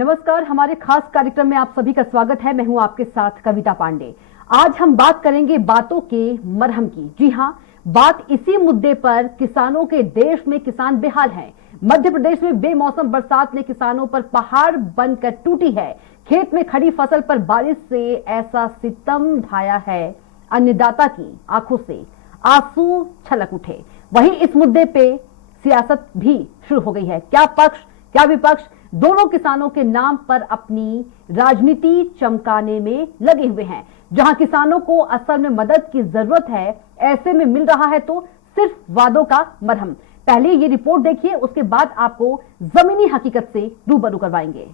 नमस्कार, हमारे खास कार्यक्रम में आप सभी का स्वागत है। मैं हूं आपके साथ कविता पांडे। आज हम बात करेंगे बातों के मरहम की। जी हां, बात इसी मुद्दे पर किसानों के देश में किसान बेहाल हैं। मध्य प्रदेश में बेमौसम बरसात ने किसानों पर पहाड़ बनकर टूटी है। खेत में खड़ी फसल पर बारिश से ऐसा सितम ढाया है, अन्नदाता की आंखों से आंसू छलक उठे। वहीं इस मुद्दे पे सियासत भी शुरू हो गई है। क्या पक्ष क्या विपक्ष दोनों किसानों के नाम पर अपनी राजनीति चमकाने में लगे हुए हैं। जहां किसानों को असल में मदद की जरूरत है, ऐसे में मिल रहा है तो सिर्फ वादों का मरहम। पहले ये रिपोर्ट देखिए, उसके बाद आपको जमीनी हकीकत से रूबरू करवाएंगे।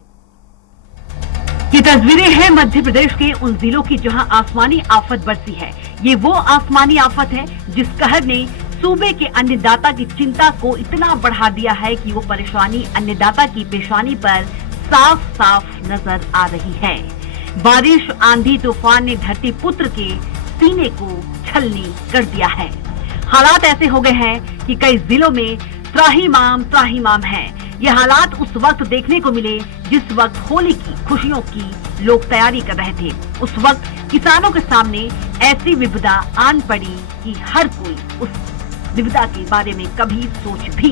ये तस्वीरें हैं मध्य प्रदेश के उन जिलों की जहां आसमानी आफत बरसी है। ये वो आसमानी आफत है जिस कहर ने सूबे के अन्नदाता की चिंता को इतना बढ़ा दिया है कि वो परेशानी अन्नदाता की पेशानी पर साफ साफ नजर आ रही है। बारिश, आंधी, तूफान ने धरती पुत्र के सीने को छलनी कर दिया है। हालात ऐसे हो गए हैं कि कई जिलों में त्राहिमाम है। ये हालात उस वक्त देखने को मिले जिस वक्त होली की खुशियों की लोग तैयारी कर रहे थे। उस वक्त किसानों के सामने ऐसी विपदा आन पड़ी कि हर कोई उस विपदा के बारे में कभी सोच भी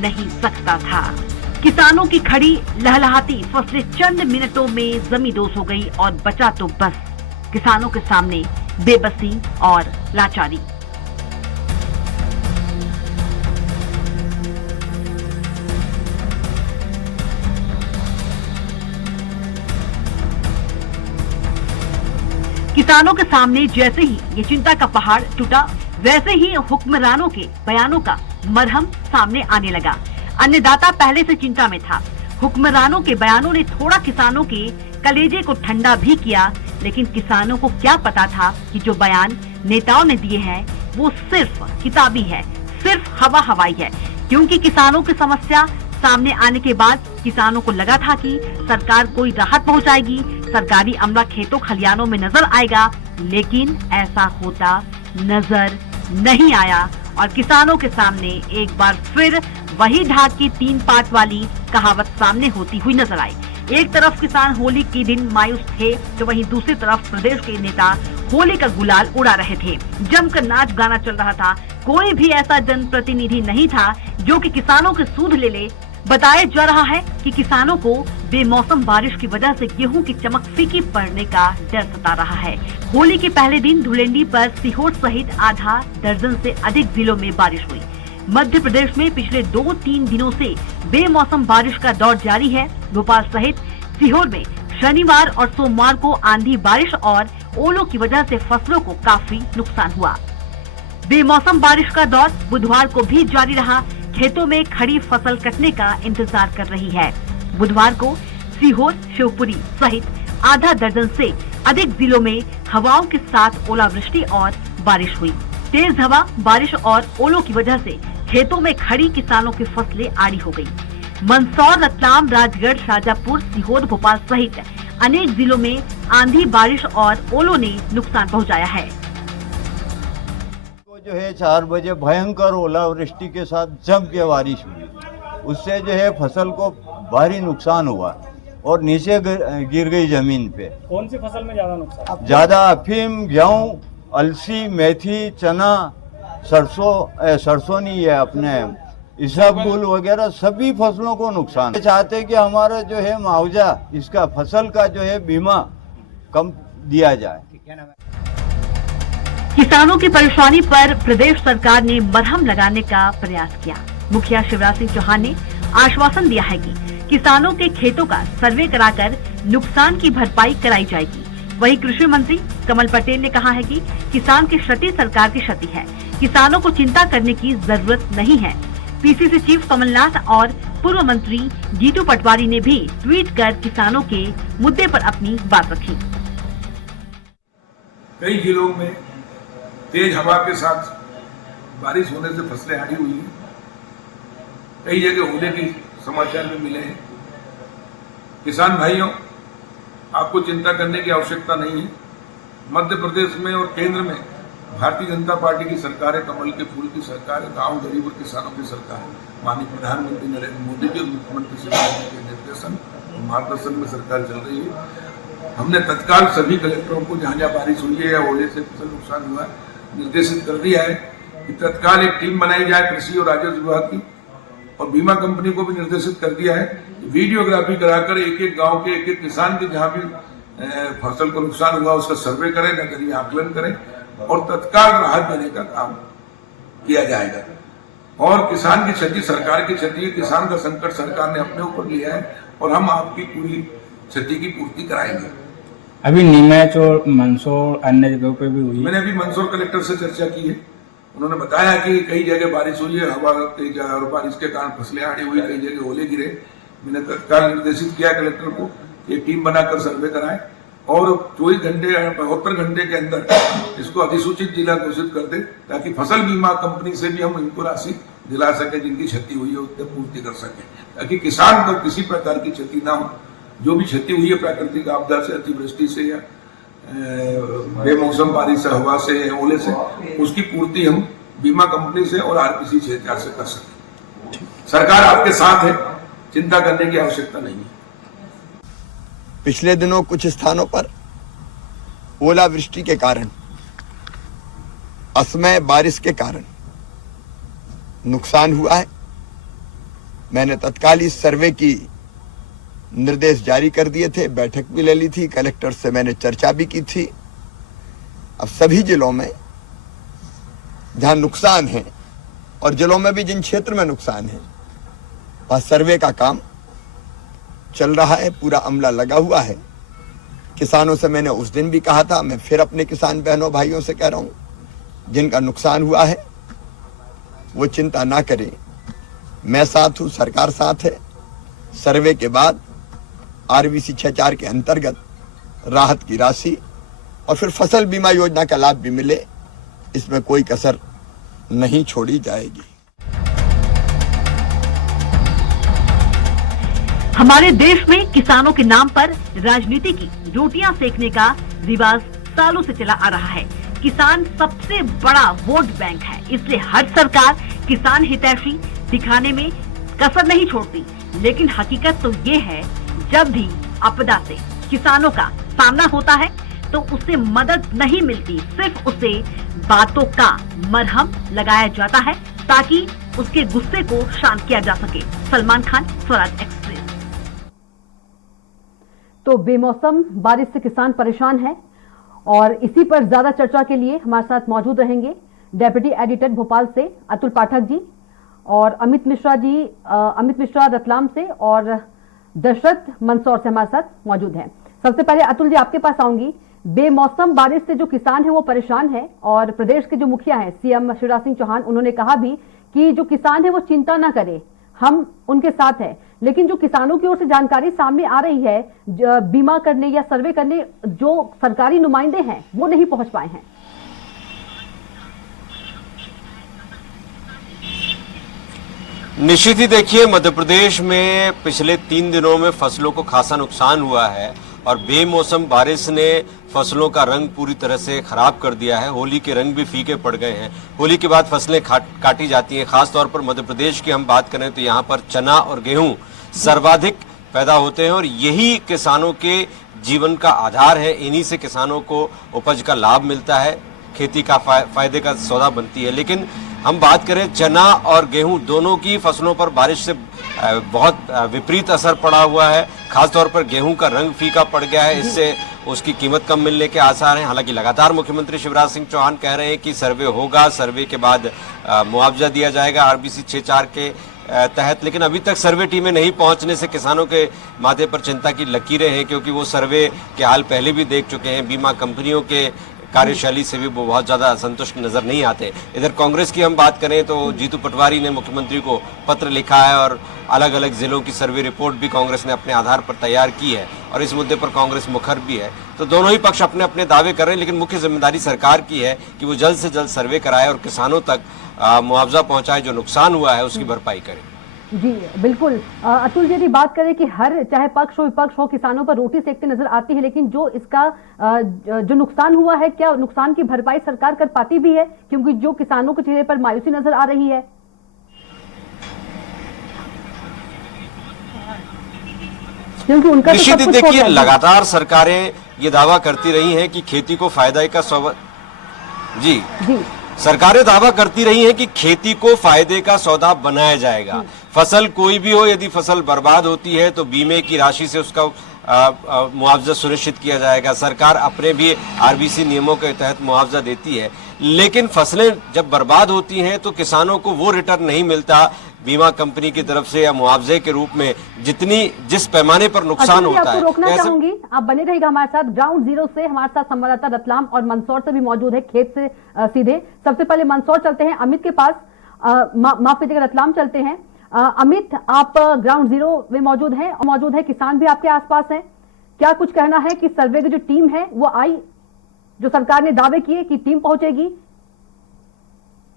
नहीं सकता था। किसानों की खड़ी लहलहाती फसलें चंद मिनटों में जमींदोज हो गई और बचा तो बस किसानों के सामने बेबसी और लाचारी। किसानों के सामने जैसे ही ये चिंता का पहाड़ टूटा, वैसे ही हुक्मरानों के बयानों का मरहम सामने आने लगा। अन्नदाता पहले से चिंता में था। हुक्मरानों के बयानों ने थोड़ा किसानों के कलेजे को ठंडा भी किया, लेकिन किसानों को क्या पता था कि जो बयान नेताओं ने दिए हैं वो सिर्फ किताबी है, सिर्फ हवा हवाई है। क्योंकि किसानों की समस्या सामने आने के बाद किसानों को लगा था कि सरकार कोई राहत पहुंचाएगी, सरकारी अमला खेतों खलियानों में नजर आएगा, लेकिन ऐसा होता नजर नहीं आया और किसानों के सामने एक बार फिर वही ढाक की 3 पार्ट वाली कहावत सामने होती हुई नजर आई। एक तरफ किसान होली के दिन मायूस थे, तो वहीं दूसरी तरफ प्रदेश के नेता होली का गुलाल उड़ा रहे थे। जमकर नाच गाना चल रहा था। कोई भी ऐसा जनप्रतिनिधि नहीं था जो कि किसानों के सूद ले ले। बताया जा रहा है कि किसानों को बेमौसम बारिश की वजह से गेहूं की चमक फीकी पड़ने का डर सता रहा है। होली के पहले दिन धुलेंडी पर सीहोर सहित आधा दर्जन से अधिक जिलों में बारिश हुई। मध्य प्रदेश में पिछले 2-3 दिनों से बेमौसम बारिश का दौर जारी है। भोपाल सहित सीहोर में शनिवार और सोमवार को आंधी बारिश और ओलों की वजह से फसलों को काफी नुकसान हुआ। बेमौसम बारिश का दौर बुधवार को भी जारी रहा। खेतों में खड़ी फसल कटने का इंतजार कर रही है। बुधवार को सीहोर, शिवपुरी सहित आधा दर्जन से अधिक जिलों में हवाओं के साथ ओलावृष्टि और बारिश हुई। तेज हवा, बारिश और ओलों की वजह से खेतों में खड़ी किसानों की फसलें आड़ी हो गई। मंदसौर, रतलाम, राजगढ़, शाजापुर, सीहोर, भोपाल सहित अनेक जिलों में आंधी, बारिश और ओलों ने नुकसान पहुँचाया है। जो है 4 बजे भयंकर ओलावृष्टि के साथ जम के बारिश हुई। उससे जो है फसल को भारी नुकसान हुआ और नीचे गिर गई जमीन पे। कौन सी फसल में ज्यादा नुकसान? ज्यादा अफीम, गेहूँ, अलसी, मेथी, चना, सरसों नहीं है अपने इसबगुल वगैरह सभी फसलों को नुकसान। चाहते कि हमारा जो है मुआवजा, इसका फसल का जो है बीमा कम दिया जाए। किसानों की परेशानी पर प्रदेश सरकार ने मरहम लगाने का प्रयास किया। मुखिया शिवराज सिंह चौहान ने आश्वासन दिया है कि किसानों के खेतों का सर्वे कराकर नुकसान की भरपाई कराई जाएगी। वहीं कृषि मंत्री कमल पटेल ने कहा है कि किसान की क्षति सरकार की क्षति है, किसानों को चिंता करने की जरूरत नहीं है। पीसीसी चीफ कमलनाथ और पूर्व मंत्री जीतू पटवारी ने भी ट्वीट कर किसानों के मुद्दे पर अपनी बात रखी। कई जिलों में तेज हवा के साथ बारिश होने से फसलें आड़ी हुई हैं। कई जगह ओले भी समाचार में मिले हैं। किसान भाइयों, आपको चिंता करने की आवश्यकता नहीं है। मध्य प्रदेश में और केंद्र में भारतीय जनता पार्टी की सरकार है, कमल के फूल की सरकार है, गांव गरीब और किसानों की सरकार है। माननीय प्रधानमंत्री नरेंद्र मोदी जी और मुख्यमंत्री शिवराज सिंह के निर्देशन मार्गदर्शन में सरकार चल रही है। हमने तत्काल सभी कलेक्टरों को जहाँ जहाँ बारिश हुई है या ओले से फसल नुकसान हुआ है निर्देशित कर दिया है कि तत्काल एक टीम बनाई जाए कृषि और राजस्व विभाग की, और बीमा कंपनी को भी निर्देशित कर दिया है वीडियोग्राफी कराकर एक एक गांव के एक एक किसान के जहां भी फसल को नुकसान हुआ उसका सर्वे करें, नगरीय आकलन करें और तत्काल राहत देने का काम किया जाएगा। और किसान की क्षति सरकार की क्षति है, किसान का संकट सरकार ने अपने ऊपर लिया है और हम आपकी पूरी क्षति की पूर्ति कराएंगे। अभी नीमच और मंदसौर अन्य जगहों पे भी हुई। मैंने अभी मंदसौर कलेक्टर से चर्चा की है, उन्होंने बताया कि कई जगह बारिश हुई है, हवा तेज और बारिश के कारण फसलें हानि हुई, कई जगह ओले गिरे। मैंने तत्काल निर्देशित किया कलेक्टर को ये टीम बनाकर सर्वे कराएं और 24 घंटे 72 घंटे के अंदर इसको अधिसूचित जिला घोषित कर दे, ताकि फसल बीमा कंपनी से भी हम इनको राशि दिला सके, जिनकी क्षति हुई है उससे पूर्ति कर सके, ताकि किसान को किसी प्रकार की क्षति ना हो। जो भी क्षति हुई है प्राकृतिक आपदा से, अतिवृष्टि से या बेमौसम बारिश से, हवा से, ओले से, उसकी पूर्ति हम बीमा कंपनी से और आरपीसी 6 से कर सकते। सरकार आपके साथ है, चिंता करने की आवश्यकता नहीं है। पिछले दिनों कुछ स्थानों पर ओलावृष्टि के कारण, असमय बारिश के कारण नुकसान हुआ है। मैंने तत्काल इस सर्वे की निर्देश जारी कर दिए थे, बैठक भी ले ली थी, कलेक्टर से मैंने चर्चा भी की थी। अब सभी जिलों में जहां नुकसान है और जिलों में भी जिन क्षेत्र में नुकसान है वहां सर्वे का काम चल रहा है, पूरा अमला लगा हुआ है। किसानों से मैंने उस दिन भी कहा था, मैं फिर अपने किसान बहनों भाइयों से कह रहा हूं, जिनका नुकसान हुआ है वो चिंता ना करें, मैं साथ हूं, सरकार साथ है। सर्वे के बाद आरबीसी 6 के अंतर्गत राहत की राशि और फिर फसल बीमा योजना का लाभ भी मिले, इसमें कोई कसर नहीं छोड़ी जाएगी। हमारे देश में किसानों के नाम पर राजनीति की रोटियां सेकने का रिवाज सालों से चला आ रहा है। किसान सबसे बड़ा वोट बैंक है, इसलिए हर सरकार किसान हितैषी दिखाने में कसर नहीं छोड़ती। लेकिन हकीकत तो ये है, जब भी आपदा से किसानों का सामना होता है तो उसे मदद नहीं मिलती, सिर्फ उसे बातों का मरहम लगाया जाता है ताकि उसके गुस्से को शांत किया जा सके। सलमान खान, स्वराज एक्सप्रेस। तो बेमौसम बारिश से किसान परेशान है और इसी पर ज्यादा चर्चा के लिए हमारे साथ मौजूद रहेंगे डेप्यूटी एडिटर भोपाल से अतुल पाठक जी और अमित मिश्रा रतलाम से और दशरथ मंदसौर से हमारे साथ मौजूद हैं। सबसे पहले अतुल जी आपके पास आऊंगी। बेमौसम बारिश से जो किसान है वो परेशान है और प्रदेश के जो मुखिया हैं सीएम शिवराज सिंह चौहान, उन्होंने कहा भी कि जो किसान है वो चिंता ना करे, हम उनके साथ हैं। लेकिन जो किसानों की ओर से जानकारी सामने आ रही है, बीमा करने या सर्वे करने जो सरकारी नुमाइंदे हैं वो नहीं पहुंच पाए हैं। निश्चित ही देखिए, मध्य प्रदेश में पिछले 3 दिनों में फसलों को खासा नुकसान हुआ है और बेमौसम बारिश ने फसलों का रंग पूरी तरह से खराब कर दिया है। होली के रंग भी फीके पड़ गए हैं। होली के बाद फसलें काटी जाती हैं। खासतौर पर मध्य प्रदेश की हम बात करें तो यहाँ पर चना और गेहूं सर्वाधिक पैदा होते हैं और यही किसानों के जीवन का आधार है। इन्हीं से किसानों को उपज का लाभ मिलता है, खेती का फायदे का सौदा बनती है। लेकिन हम बात करें चना और गेहूं दोनों की फसलों पर बारिश से बहुत विपरीत असर पड़ा हुआ है। खासतौर पर गेहूं का रंग फीका पड़ गया है, इससे उसकी कीमत कम मिलने के आसार हैं। हालांकि लगातार मुख्यमंत्री शिवराज सिंह चौहान कह रहे हैं कि सर्वे होगा, सर्वे के बाद मुआवजा दिया जाएगा आरबीसी 6 के तहत। लेकिन अभी तक सर्वे टीमें नहीं पहुंचने से किसानों के माथे पर चिंता की लकीरें हैं, क्योंकि वो सर्वे के हाल पहले भी देख चुके हैं। बीमा कंपनियों के कार्यशैली से भी वो बहुत ज्यादा संतुष्ट नजर नहीं आते। इधर कांग्रेस की हम बात करें तो जीतू पटवारी ने मुख्यमंत्री को पत्र लिखा है और अलग अलग जिलों की सर्वे रिपोर्ट भी कांग्रेस ने अपने आधार पर तैयार की है और इस मुद्दे पर कांग्रेस मुखर भी है। तो दोनों ही पक्ष अपने अपने दावे कर रहे हैं, लेकिन मुख्य जिम्मेदारी सरकार की है कि वो जल्द से जल्द सर्वे कराए और किसानों तक मुआवजा पहुंचाए, जो नुकसान हुआ है उसकी भरपाई करे। जी बिल्कुल। अतुल जी, यदि बात करें कि हर चाहे पक्ष हो विपक्ष हो, किसानों पर रोटी सेकते नजर आती है, लेकिन जो इसका जो नुकसान हुआ है, क्या नुकसान की भरपाई सरकार कर पाती भी है? क्योंकि जो किसानों के चेहरे पर मायूसी नजर आ रही है। क्योंकि उनका तो निश्चित सब ही कुछ देखिए, हो गया है। लगातार सरकारें ये दावा करती रही हैं कि खेती को फायदा का जी जी सरकारें दावा करती रही हैं कि खेती को फायदे का सौदा बनाया जाएगा। फसल कोई भी हो, यदि फसल बर्बाद होती है तो बीमे की राशि से उसका मुआवजा सुनिश्चित किया जाएगा। सरकार अपने भी आरबीसी नियमों के तहत मुआवजा देती है, लेकिन फसलें जब बर्बाद होती हैं तो किसानों को वो रिटर्न नहीं मिलता बीमा कंपनी की तरफ से या मुआवजे के रूप में जिस पैमाने पर नुकसान होता आपको है। रोकना चाहूंगी, आप बने रहेगा हमारे साथ। ग्राउंड जीरो से हमारे साथ संवाददाता रतलाम और मंदसौर से भी मौजूद है, खेत से सीधे। सबसे पहले मंदसौर चलते हैं, अमित के पास। माफ कीजिएगा, रतलाम चलते हैं। अमित, आप ग्राउंड जीरो में मौजूद हैं और मौजूद है किसान भी आपके आसपास हैं। क्या कुछ कहना है कि सर्वे की जो टीम है वो आई, जो सरकार ने दावे किए कि टीम पहुंचेगी?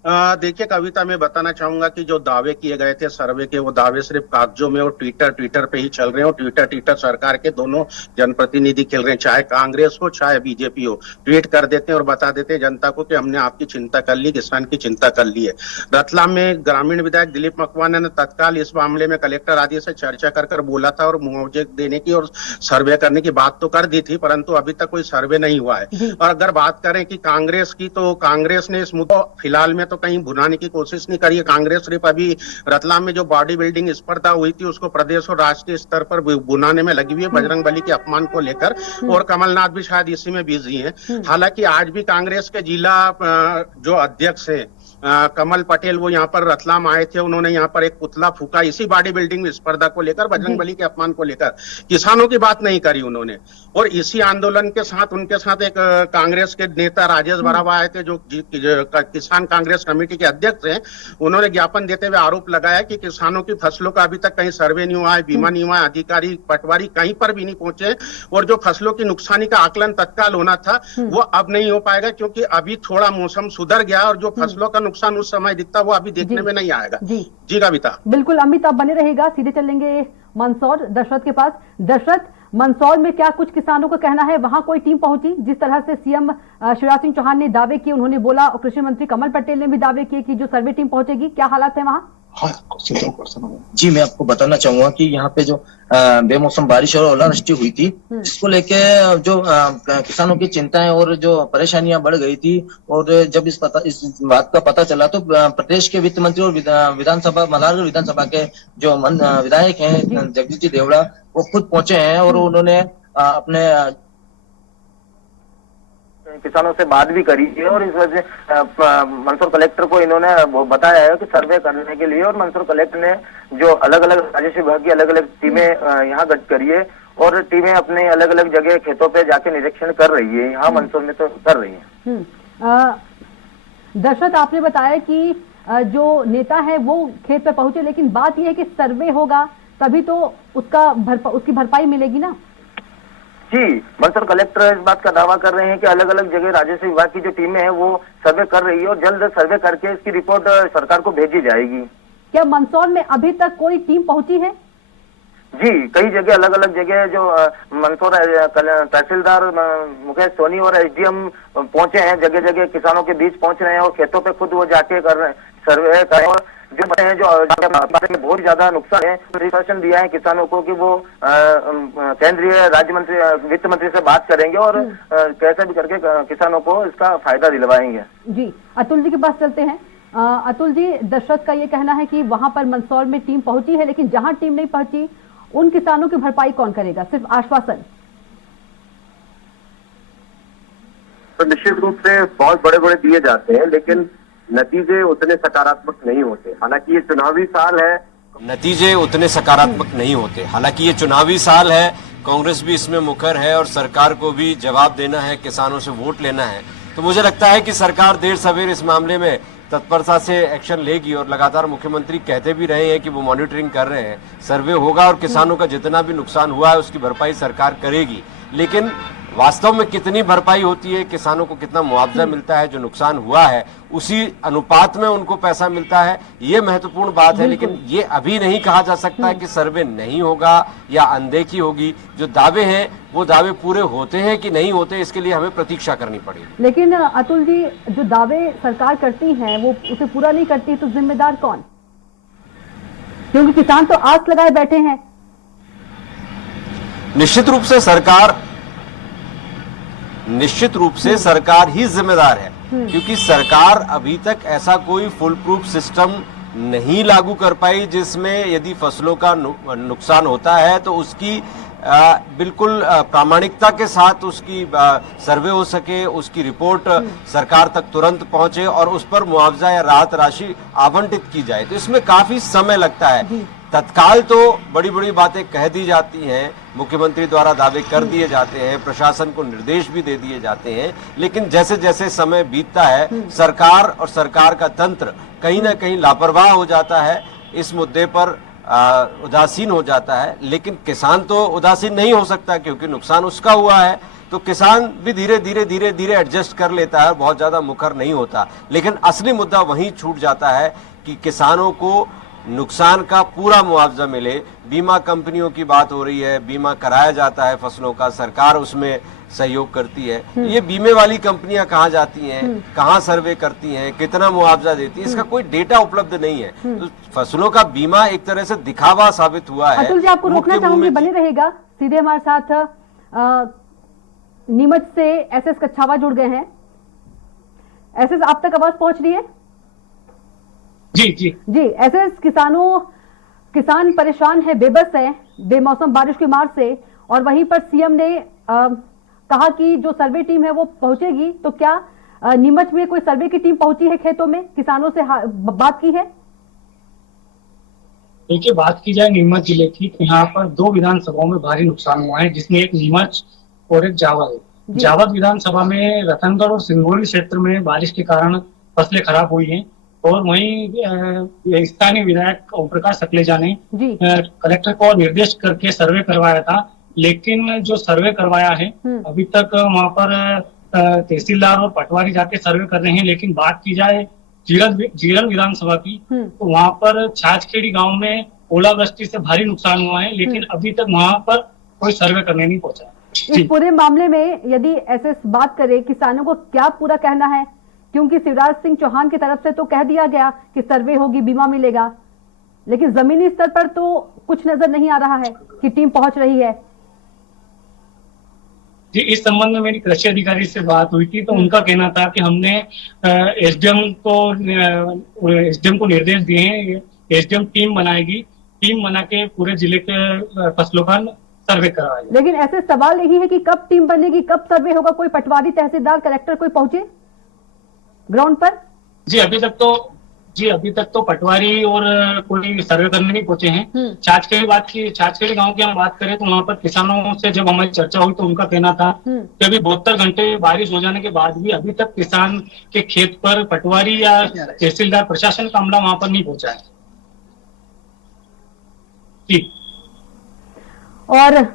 देखिए कविता, मैं बताना चाहूंगा कि जो दावे किए गए थे सर्वे के, वो दावे सिर्फ कागजों में और ट्विटर पे ही चल रहे हैं। और ट्विटर सरकार के दोनों जनप्रतिनिधि खेल रहे हैं, चाहे कांग्रेस हो चाहे बीजेपी हो। ट्वीट कर देते हैं और बता देते हैं जनता को कि हमने आपकी चिंता कर ली, किसान की चिंता कर ली है। रतलाम में ग्रामीण विधायक दिलीप मकवाना ने तत्काल इस मामले में कलेक्टर आदि से चर्चा कर बोला था और मुआवजे देने की और सर्वे करने की बात तो कर दी थी, परंतु अभी तक कोई सर्वे नहीं हुआ है। और अगर बात करें कि कांग्रेस की, तो कांग्रेस ने इस मुद्दे फिलहाल में तो कहीं भुनाने की कोशिश नहीं करी है। कांग्रेस सिर्फ अभी रतलाम में जो बॉडी बिल्डिंग स्पर्धा हुई थी उसको प्रदेश और राष्ट्रीय स्तर पर भुनाने में लगी हुई है, बजरंगबली के अपमान को लेकर। और कमलनाथ भी शायद इसी में बिजी है। हालांकि आज भी कांग्रेस के जिला जो अध्यक्ष है कमल पटेल, वो यहाँ पर रतलाम आए थे। उन्होंने यहाँ पर एक पुतला फूका इसी बॉडी बिल्डिंग स्पर्धा को लेकर, बजरंगबली के अपमान को लेकर। किसानों की बात नहीं करी उन्होंने। और इसी आंदोलन के साथ उनके साथ एक कांग्रेस के नेता राजेश बरावा आए थे, जो किसान कांग्रेस कमेटी के अध्यक्ष हैं। उन्होंने ज्ञापन देते हुए आरोप लगाया कि किसानों की फसलों का अभी तक कहीं सर्वे नहीं हुआ है, बीमा नहीं हुआ है, अधिकारी पटवारी कहीं पर भी नहीं पहुंचे। और जो फसलों की नुकसानी का आकलन तत्काल होना था वो अब नहीं हो पाएगा, क्योंकि अभी थोड़ा मौसम सुधर गया और जो फसलों का नुकसान उस समय दिखता वो अभी देखने में नहीं आएगा। जी कविता, बिल्कुल। अमित, आप बने रहेगा, सीधे चलेंगे मंदसौर दशरथ के पास। दशरथ, मंदसौर में क्या कुछ किसानों का कहना है? वहां कोई टीम पहुंची? जिस तरह से सीएम शिवराज सिंह चौहान ने दावे किए, उन्होंने बोला, और कृषि मंत्री कमल पटेल ने भी दावे किए कि जो सर्वे टीम पहुंचेगी, क्या हालात है वहां? हाँ, जी मैं आपको बताना चाहूंगा कि यहाँ पे जो बेमौसम बारिश और ओलावृष्टि हुई थी, इसको लेके जो किसानों की चिंताएं और जो परेशानियां बढ़ गई थी। और जब इस बात का पता चला तो प्रदेश के वित्त मंत्री और विधानसभा मल्हारगढ़ विधानसभा के जो विधायक हैं जगदीश जी देवड़ा, वो खुद पहुंचे हैं और उन्होंने अपने किसानों से बात भी करी है। और इस वजह से मंदसौर कलेक्टर को इन्होंने बताया है कि सर्वे करने के लिए, और मंदसौर कलेक्टर ने जो अलग अलग राजस्व विभाग की अलग अलग टीमें यहाँ गठित करी है और टीमें अपने अलग अलग जगह खेतों पे जाके निरीक्षण कर रही है। यहाँ मंदसौर में तो कर रही है। दशरथ, आपने बताया कि जो नेता है वो खेत पे पहुंचे, लेकिन बात यह है कि सर्वे होगा तभी तो उसकी भरपाई मिलेगी ना? जी, मंदसौर कलेक्टर इस बात का दावा कर रहे हैं कि अलग अलग जगह राजस्व विभाग की जो टीमें हैं वो सर्वे कर रही है और जल्द सर्वे करके इसकी रिपोर्ट सरकार को भेजी जाएगी। क्या मंदसौर में अभी तक कोई टीम पहुंची है? जी, कई जगह अलग अलग जगह जो मंदसौर तहसीलदार मुकेश सोनी और एसडीएम पहुंचे हैं, जगह जगह किसानों के बीच पहुंच रहे हैं और खेतों पे खुद वो जाके कर रहे हैं, सर्वे कर रहे हैं। और जो बने हैं जो बहुत ज्यादा नुकसान है, तो रिपोर्शन दिया है किसानों को कि वो केंद्रीय राज्य मंत्री वित्त मंत्री से बात करेंगे और कैसे भी करके किसानों को इसका फायदा दिलवाएंगे। जी, अतुल जी के पास चलते हैं। अतुल जी, दशरथ का ये कहना है कि वहां पर मंदसौर में टीम पहुंची है, लेकिन जहां टीम नहीं पहुंची उन किसानों की भरपाई कौन करेगा? सिर्फ आश्वासन? तो निश्चित रूप से बहुत बड़े बड़े दिए जाते हैं, लेकिन नतीजे उतने सकारात्मक नहीं होते। हालांकि ये चुनावी साल है, नतीजे उतने सकारात्मक नहीं होते। हालांकि ये चुनावी साल है, कांग्रेस भी इसमें मुखर है और सरकार को भी जवाब देना है, किसानों से वोट लेना है। तो मुझे लगता है कि सरकार देर सवेर इस मामले में तत्परता से एक्शन लेगी और लगातार मुख्यमंत्री कहते भी रहे हैं कि वो मॉनिटरिंग कर रहे हैं, सर्वे होगा और किसानों का जितना भी नुकसान हुआ है उसकी भरपाई सरकार करेगी। लेकिन वास्तव में कितनी भरपाई होती है, किसानों को कितना मुआवजा मिलता है, जो नुकसान हुआ है उसी अनुपात में उनको पैसा मिलता है, ये महत्वपूर्ण बात है। लेकिन ये अभी नहीं कहा जा सकता है कि सर्वे नहीं होगा या अनदेखी होगी। जो दावे हैं वो दावे पूरे होते हैं कि नहीं होते, इसके लिए हमें प्रतीक्षा करनी पड़ेगी। लेकिन अतुल जी, जो दावे सरकार करती है वो उसे पूरा नहीं करती, तो जिम्मेदार कौन? क्योंकि किसान तो आस लगाए बैठे हैं। निश्चित रूप से सरकार ही जिम्मेदार है, क्योंकि सरकार अभी तक ऐसा कोई फुल प्रूफ सिस्टम नहीं लागू कर पाई जिसमें यदि फसलों का नुकसान होता है तो उसकी बिल्कुल प्रामाणिकता के साथ उसकी सर्वे हो सके, उसकी रिपोर्ट सरकार तक तुरंत पहुंचे और उस पर मुआवजा या राहत राशि आवंटित की जाए। तो इसमें काफी समय लगता है। तत्काल तो बड़ी बड़ी बातें कह दी जाती हैं, मुख्यमंत्री द्वारा दावे कर दिए जाते हैं, प्रशासन को निर्देश भी दे दिए जाते हैं, लेकिन जैसे जैसे समय बीतता है सरकार और सरकार का तंत्र कहीं ना कहीं लापरवाह हो जाता है, इस मुद्दे पर उदासीन हो जाता है। लेकिन किसान तो उदासीन नहीं हो सकता, क्योंकि नुकसान उसका हुआ है, तो किसान भी धीरे धीरे एडजस्ट कर लेता है, बहुत ज्यादा मुखर नहीं होता। लेकिन असली मुद्दा वहीं छूट जाता है कि किसानों को नुकसान का पूरा मुआवजा मिले। बीमा कंपनियों की बात हो रही है, बीमा कराया जाता है फसलों का, सरकार उसमें सहयोग करती है। ये बीमे वाली कंपनियां कहाँ जाती हैं, कहाँ सर्वे करती हैं, कितना मुआवजा देती हैं, इसका कोई डेटा उपलब्ध नहीं है। तो फसलों का बीमा एक तरह से दिखावा साबित हुआ है। अतुल जी, आपको रोकना चाहूंगी, बने रहेगा। सीधे हमारे साथ नीमच से एसएस कच्छावा जुड़ गए हैं। एसएस, आप तक आवाज पहुंच रही है? जी एसएस, किसान परेशान है, बेबस है बेमौसम बारिश की मार से, और वहीं पर सीएम ने कहा कि जो सर्वे टीम है वो पहुंचेगी। तो क्या नीमच में कोई सर्वे की टीम पहुंची है, खेतों में किसानों से बात की है? देखिए, बात की जाए नीमच जिले की, यहाँ पर 2 विधानसभाओं में भारी नुकसान हुआ है, जिसमें एक नीमच और एक जावद है। जावद विधानसभा में रतनगढ़ और सिंगोली क्षेत्र में बारिश के कारण फसलें खराब हुई हैं, और वहीं स्थानीय विधायक ओम प्रकाश सकलेजा ने कलेक्टर को निर्देश करके सर्वे करवाया था। लेकिन जो सर्वे करवाया है अभी तक वहां पर तहसीलदार और पटवारी जाके सर्वे कर रहे हैं। लेकिन बात की जाए जीरल विधानसभा की, तो वहां पर छाछखेड़ी गांव में ओलावृष्टि से भारी नुकसान हुआ है, लेकिन अभी तक वहां पर कोई सर्वे करने नहीं पहुंचा। इस पूरे मामले में यदि एसएस बात करे, किसानों को क्या पूरा कहना है? क्योंकि शिवराज सिंह चौहान की तरफ से तो कह दिया गया कि सर्वे होगी, बीमा मिलेगा, लेकिन जमीनी स्तर पर तो कुछ नजर नहीं आ रहा है कि टीम पहुंच रही है। जी, इस संबंध में मेरी कृषि अधिकारी से बात हुई थी, तो उनका कहना था कि हमने एसडीएम को निर्देश दिए हैं, एसडीएम टीम बनाएगी, टीम बना के पूरे जिले के फसलों का सर्वे करवाएगी। लेकिन ऐसे सवाल यही है कि कब टीम बनेगी, कब सर्वे होगा? कोई पटवारी, तहसीलदार, कलेक्टर कोई पहुंचे ग्राउंड पर? जी, अभी तक तो पटवारी और कोई सर्वे करने नहीं पहुंचे हैं। छाछखेड़ी गांव की हम बात करें तो वहां पर किसानों से जब हमारी चर्चा हुई तो उनका कहना था कि अभी 72 घंटे बारिश हो जाने के बाद भी अभी तक किसान के खेत पर पटवारी या तहसीलदार प्रशासन का अमला वहां पर नहीं पहुंचा है। जी, और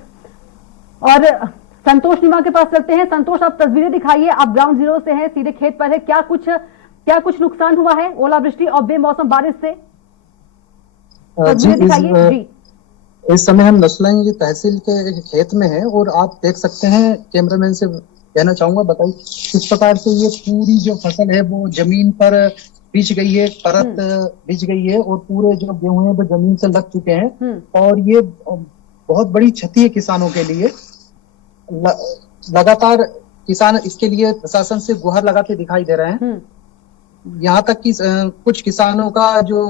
संतोष निमा के पास चलते हैं। संतोष, आप तस्वीरें दिखाइए, आप ग्राउंड जीरो से हैं, सीधे खेत पर है। क्या कुछ नुकसान हुआ है ओलावृष्टि और बेमौसम बारिश से? जी, इस समय हम नसलंग तहसील के खेत में हैं और आप देख सकते हैं, कैमरामैन से कहना चाहूंगा, बताइए किस प्रकार से ये पूरी जो फसल है वो जमीन पर बिछ गई है, परत बिछ गई है, और पूरे जो गेहूं है वो जमीन से लग चुके हैं, और ये बहुत बड़ी क्षति है किसानों के लिए। लगातार किसान इसके लिए प्रशासन से गुहार लगाते दिखाई दे रहे हैं। यहाँ तक कि कुछ किसानों का जो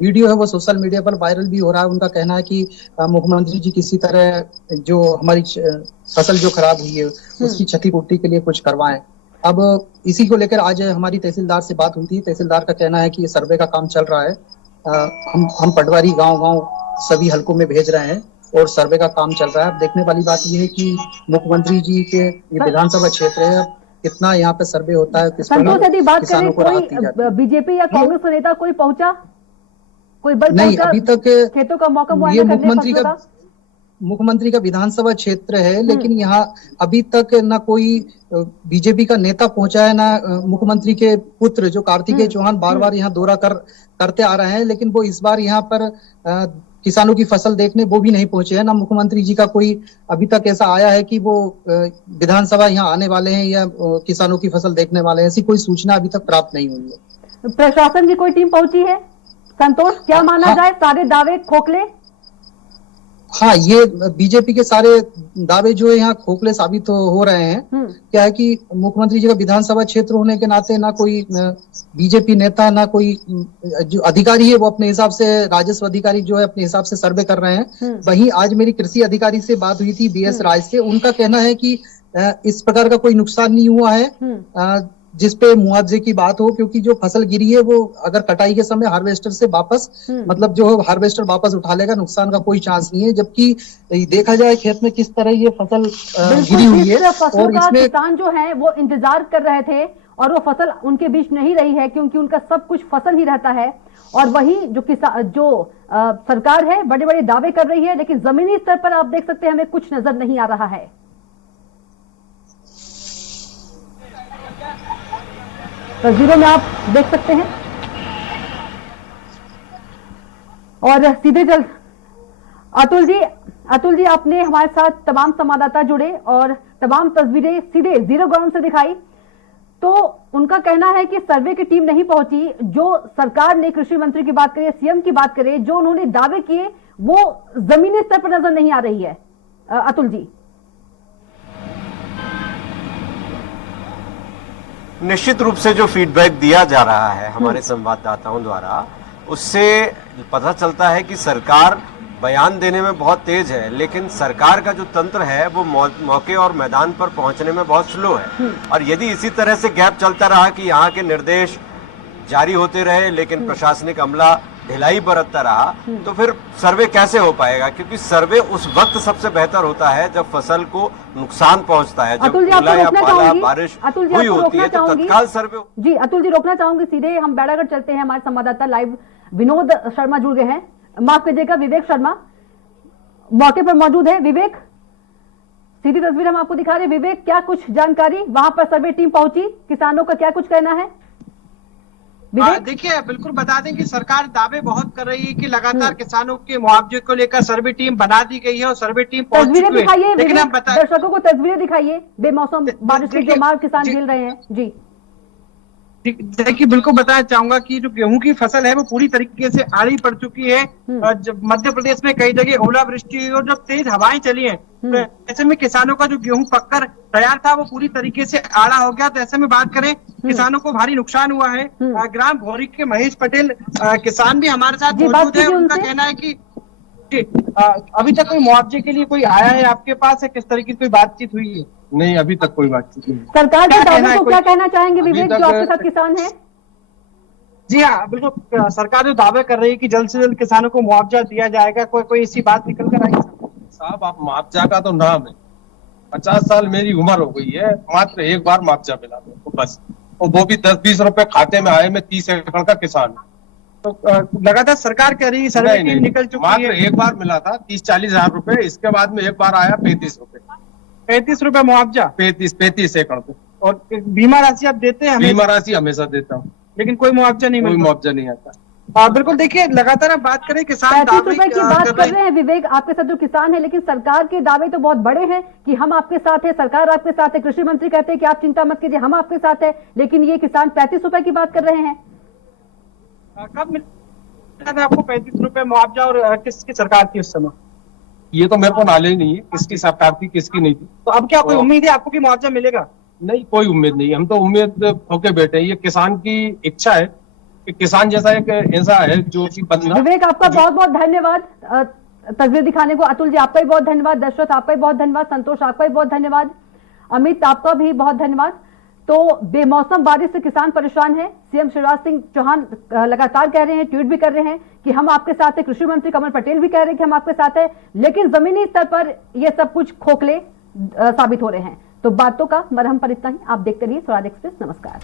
वीडियो है वो सोशल मीडिया पर वायरल भी हो रहा है। उनका कहना है कि मुख्यमंत्री जी किसी तरह जो हमारी फसल जो खराब हुई है उसकी क्षतिपूर्ति के लिए कुछ करवाएं। अब इसी को लेकर आज हमारी तहसीलदार से बात हुई थी। तहसीलदार का कहना है कि ये सर्वे का काम चल रहा है, हम पटवारी गांव सभी हलकों में भेज रहे हैं और सर्वे का काम चल रहा है। अब देखने वाली बात यह है कि मुख्यमंत्री जी के ये विधानसभा क्षेत्र है, कितना यहाँ पे सर्वे होता है, किस संतोष, यदि बात करें कोई बीजेपी या कांग्रेस का नेता कोई पहुंचा, कोई बल नहीं अभी तक खेतों का मौका ये मुख्यमंत्री का विधानसभा क्षेत्र है, लेकिन यहाँ अभी तक ना कोई बीजेपी का नेता पहुंचा है, ना मुख्यमंत्री के पुत्र जो कार्तिकेय चौहान बार बार यहाँ दौरा करते आ रहे हैं, लेकिन वो इस बार यहाँ पर किसानों की फसल देखने वो भी नहीं पहुंचे हैं। ना मुख्यमंत्री जी का कोई अभी तक ऐसा आया है कि वो विधानसभा यहाँ आने वाले हैं या किसानों की फसल देखने वाले हैं, ऐसी कोई सूचना अभी तक प्राप्त नहीं हुई है। प्रशासन की कोई टीम पहुंची है? संतोष, क्या माना जाए, सारे दावे खोखले? हाँ, ये बीजेपी के सारे दावे जो है यहाँ खोखले साबित हो रहे हैं। क्या है कि मुख्यमंत्री जी का विधानसभा क्षेत्र होने के नाते ना कोई बीजेपी नेता ना कोई जो अधिकारी है वो अपने हिसाब से, राजस्व अधिकारी जो है अपने हिसाब से सर्वे कर रहे हैं। वहीं आज मेरी कृषि अधिकारी से बात हुई थी BS राज से, उनका कहना है कि इस प्रकार का कोई नुकसान नहीं हुआ है जिसपे मुआवजे की बात हो, क्योंकि जो फसल गिरी है वो अगर कटाई के समय हार्वेस्टर से वापस मतलब जो हार्वेस्टर वापस उठा लेगा, नुकसान का कोई चांस नहीं है। जबकि देखा जाए खेत में किस तरह ये फसल गिरी हुई है और इसमें किसान जो है वो इंतजार कर रहे थे और वो फसल उनके बीच नहीं रही है क्योंकि उनका सब कुछ फसल ही रहता है। और वही जो सरकार है बड़े बड़े दावे कर रही है, लेकिन जमीनी स्तर पर आप देख सकते हैं हमें कुछ नजर नहीं आ रहा है। तस्वीरों में आप देख सकते हैं और सीधे चल अतुल जी आपने हमारे साथ तमाम संवाददाता जुड़े और तमाम तस्वीरें सीधे जीरो ग्राउंड से दिखाई। तो उनका कहना है कि सर्वे की टीम नहीं पहुंची। जो सरकार ने कृषि मंत्री की बात करें, CM की बात करें, जो उन्होंने दावे किए वो जमीनी स्तर पर नजर नहीं आ रही है। अतुल जी, निश्चित रूप से जो फीडबैक दिया जा रहा है हमारे संवाददाताओं द्वारा, उससे पता चलता है कि सरकार बयान देने में बहुत तेज है, लेकिन सरकार का जो तंत्र है वो मौके और मैदान पर पहुंचने में बहुत स्लो है। और यदि इसी तरह से गैप चलता रहा कि यहाँ के निर्देश जारी होते रहे लेकिन प्रशासनिक अमला ढिलाई बरतता रहा, तो फिर सर्वे कैसे हो पाएगा? क्योंकि सर्वे उस वक्त सबसे बेहतर होता है जब फसल को नुकसान पहुंचता है, जब ओला या पाला बारिश हुई होती है तो तत्काल सर्वे। जी अतुल जी, रोकना चाहूंगी, सीधे हम बैरागढ़ चलते हैं। हमारे संवाददाता लाइव विनोद शर्मा जुड़ गए हैं, माफ कीजिएगा विवेक शर्मा मौके पर मौजूद है। विवेक, सीधी तस्वीर हम आपको दिखा रहे हैं। विवेक, क्या कुछ जानकारी, वहां पर सर्वे टीम पहुंची, किसानों का क्या कुछ कहना है? देखिए, बिल्कुल बता दें कि सरकार दावे बहुत कर रही है कि लगातार किसानों के मुआवजे को लेकर सर्वे टीम बना दी गई है और सर्वे टीम पहुंच चुकी है। लेकिन आप दर्शकों को तस्वीरें दिखाइए, बेमौसम बारिश में जो मार किसान झेल रहे हैं। जी देखिए, बिल्कुल बताना चाहूंगा कि जो गेहूं की फसल है वो पूरी तरीके से आड़ी पड़ चुकी है। मध्य प्रदेश में कई जगह ओलावृष्टि और जब तेज हवाएं चली हैं, तो ऐसे में किसानों का जो गेहूं पककर तैयार था वो पूरी तरीके से आड़ा हो गया। तो ऐसे में बात करें, किसानों को भारी नुकसान हुआ है। ग्राम भौरी के महेश पटेल किसान भी हमारे साथ मौजूद है। उनका कहना है कि अभी तक कोई मुआवजे के लिए कोई आया है आपके पास, है किस तरीके की बातचीत हुई है? नहीं, अभी तक कोई बातचीत नहीं। सरकार के दावे को क्या कहना चाहेंगे विवेक, जो आपके साथ किसान है? जी हाँ, बिल्कुल, सरकार जो दावे कर रही है कि जल्द से जल्द किसानों को मुआवजा दिया जाएगा, कोई ऐसी बात निकल कर आई? साहब, आप मुआवजा का तो नाम है, 50 साल मेरी उम्र हो गई है, मात्र एक बार मुआवजा मिला तो बस, और वो भी 10-20 रुपए खाते में आए। मैं 30 एकड़ का किसान हूँ। तो लगातार सरकार कह रही है सर्वे टीम निकल चुकी है। मात्र एक बार मिला था 30-40 हजार रुपए, इसके बाद में एक बार आया 35 रुपए। 35 रुपए मुआवजा? 35 एकड़ पे। और बीमा राशि आप देते हैं? बीमा राशि हमेशा देता हूँ, लेकिन कोई मुआवजा नहीं, कोई मुआवजा नहीं आता। बिल्कुल, देखिए लगातार आप बात करें, किसान 35 रुपए की बात कर रहे हैं विवेक, आपके साथ जो किसान है, लेकिन सरकार के दावे तो बहुत बड़े हैं कि हम आपके साथ है, सरकार आपके साथ है, कृषि मंत्री कहते हैं कि आप चिंता मत कीजिए, हम आपके साथ है, लेकिन ये किसान 35 रुपए की बात कर रहे हैं। कब मिला था आपको 35 रुपए मुआवजा और किसकी सरकार थी उस समय? ये तो मेरे को नॉलेज नहीं है किसकी सरकार थी किसकी नहीं थी। तो अब क्या कोई उम्मीद है आपको कि मुआवजा मिलेगा? नहीं, कोई उम्मीद नहीं। हम तो उम्मीद होके बैठे, ये किसान की इच्छा है कि किसान जैसा एक ऐसा है जो कि बंदा। विवेक, आपका बहुत बहुत धन्यवाद तस्वीर दिखाने को। अतुल जी, आपका भी बहुत धन्यवाद। दशरथ, आपका भी बहुत धन्यवाद। संतोष, आपका भी बहुत धन्यवाद। अमित, आपका भी बहुत धन्यवाद। तो बेमौसम बारिश से किसान परेशान है। CM शिवराज सिंह चौहान लगातार कह रहे हैं, ट्वीट भी कर रहे हैं कि हम आपके साथ है। कृषि मंत्री कमल पटेल भी कह रहे हैं कि हम आपके साथ है, लेकिन जमीनी स्तर पर यह सब कुछ खोखले साबित हो रहे हैं। तो बातों का मरहम पर इतना ही। आप देखते रहिए स्वराज एक्सप्रेस। नमस्कार।